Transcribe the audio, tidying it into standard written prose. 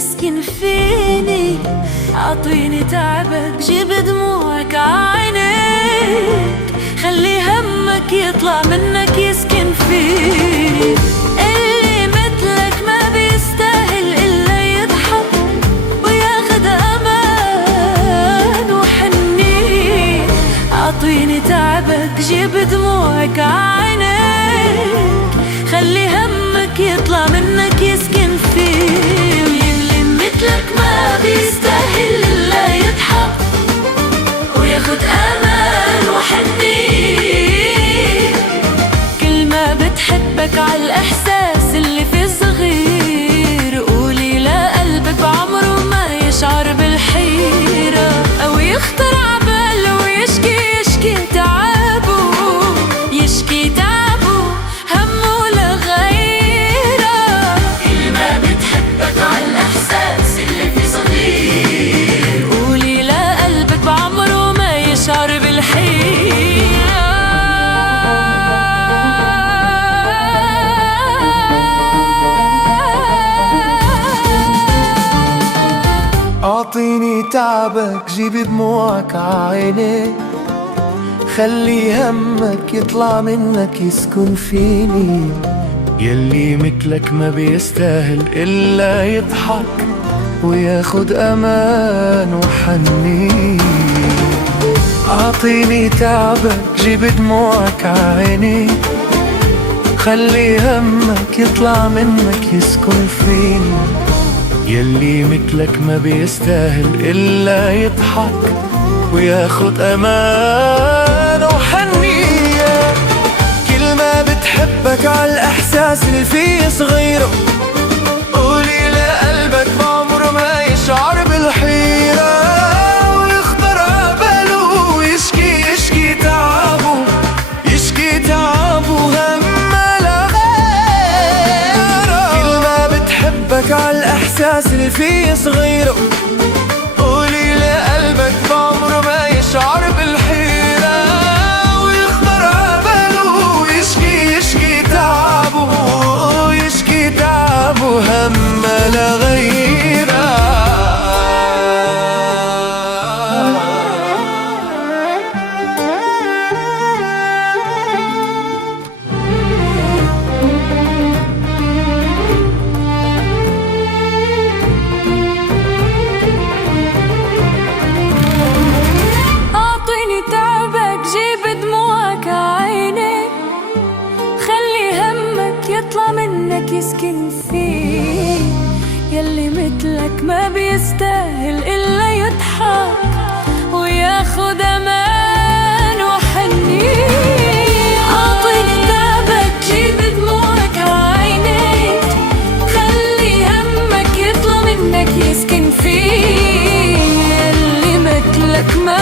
يسكن فيني. أعطيني تعبك، جيب دموعك عينيك، خلي همك يطلع منك يسكن فيني. اللي مثلك ما بيستاهل إلا يضحك وياخد أمان وحنين. أعطيني تعبك، جيب دموعك عينيك، خلي همك يطلع منك يسكن فيه. اللي مثلك ما بيستاهل إلا يضحك وياخد أمان وحنين. كل ما بتحبك عالإحساس اللي في صغير، قولي لا قلبك بعمره ما يشعر بالحيرة، أو يخطر عباله ويشكي تعبه، يشكي تعبه همه لغيره. كل ما بتحبك عالإحساس اللي في صغير، قولي لا قلبك بعمره ما يشعر بالحيرة. أعطيني تعبك، جيب دموعك عينيك، خلي همك يطلع منك يسكن فيني. يلي مثلك ما بيستاهل إلا يضحك وياخد أمان وحنين. أعطيني تعبك، جيب دموعك عينيك، خلي همك يطلع منك يسكن فيني. يلي مثلك ما بيستاهل إلا يضحك وياخد أمان وحنية. كل ما بتحبك عالإحساس اللي فيه صغيره، قولي لا قلبك بعمره ما يشعر بالحيرة، ويخطر عباله ويشكي تعبه، يشكي تعبه همه لغيره. كل ما بتحبك عالإحساس اللي فيه صغيره، قولي لا قلبك بعمره ما يشعر بالحيرة، ويخطر عباله ويشكي تعبه، يشكي تعبه همه لغيره. يطلع منك يسكن فيه. يلي مثلك ما بيستاهل إلا يضحك وياخد أمان وحنين. أعطيني تعبك، جيب دموعك عينيك، خلي همك يطلع منك يسكن فيه. يلي مثلك ما